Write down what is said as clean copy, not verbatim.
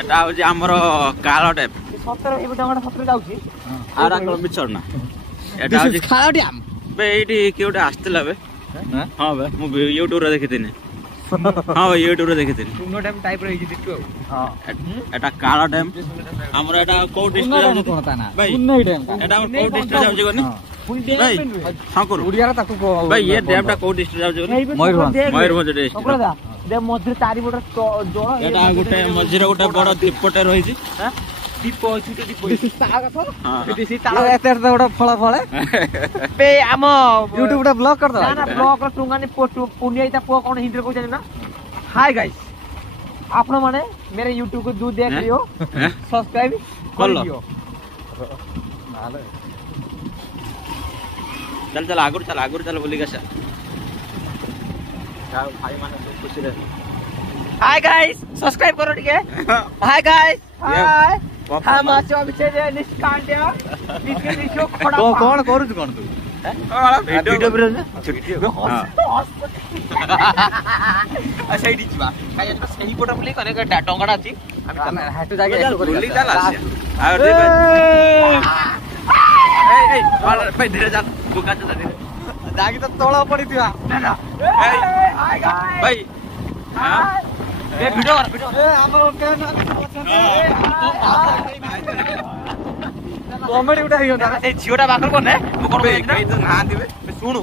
এটা হচ্ছে আমার কালো ড্যাম সতেরো এই ডাঙটা সতেরো যাଉଛି আর মিছর না এটা হচ্ছে কালো ড্যাম বে এইটি কি ওটা আসছিল বে হ্যাঁ বে মু ইউটিউব রে দেখিতিনি হ্যাঁ ভাই ইউটিউব রে দেখিতিনি শূন্য ড্যাম টাইপ রে ହେଇଛି দেখো হ্যাঁ এটা কালো ড্যাম আমরা এটা কোন ডিস্ট্রিক্ট যাচ্ছে কোন তা না ভাই শূন্য ড্যাম এটা আমরা কোন ডিস্ট্রিক্ট যাচ্ছে কোনি ভাই হ্যাঁ করু ওড়িয়ারা তাকু ভাই এই ড্যামটা কোন ডিস্ট্রিক্ট যাচ্ছে কোনি ময়ূরভঞ্জ ডিস্ট্রিক্ট ওকরা দে মধ্যে চারি বড় জଳ এটা ଗୋଟେ ମଝିରେ ଗୋଟେ ବଡ ଦ୍ୱୀପଟେ ରହିଛି ଦୀପ ଛୁଟ ଦୀପ ତାଳ ଗଛ ହଁ ଏଠି ତାଳ ଏତେ ଏତେ ଗୋଟେ ଫଳ ଫଳେ ବେ ଆମ YouTube ଟା ବ୍ଲଗ कर दो ना ना ब्लॉग ର ଟୁଙ୍ଗାନି पुनिया पुआ कौन हिंदी को जाने ना हाय गाइस आप लोग माने मेरे YouTube को दूध देख लियो सब्सक्राइब कर लियो चल चल आगुर चल बोली कैसा भाई माने सब खुशी रहे हाय गाइस सब्सक्राइब करो ठीक है हाय गाइस हाय हम आछो अभिषेक निष्कांड्य इसके निशो खड़ा कौन करू तू कौन तू वीडियो अच्छा एडी जीवा काया तो सही पोटा बोली कने टंगाडा अछि हम हाटू जागे बोली चल आसी आ ए भाई धीरे जा दुकान जा धीरे जागी तो तोळा पड़ी थिया भाई हां ए वीडियो ए हमर के कॉमेडी उठा हियो ना ए झियोटा बाकर कोने मु कोन ना दिबे सुनु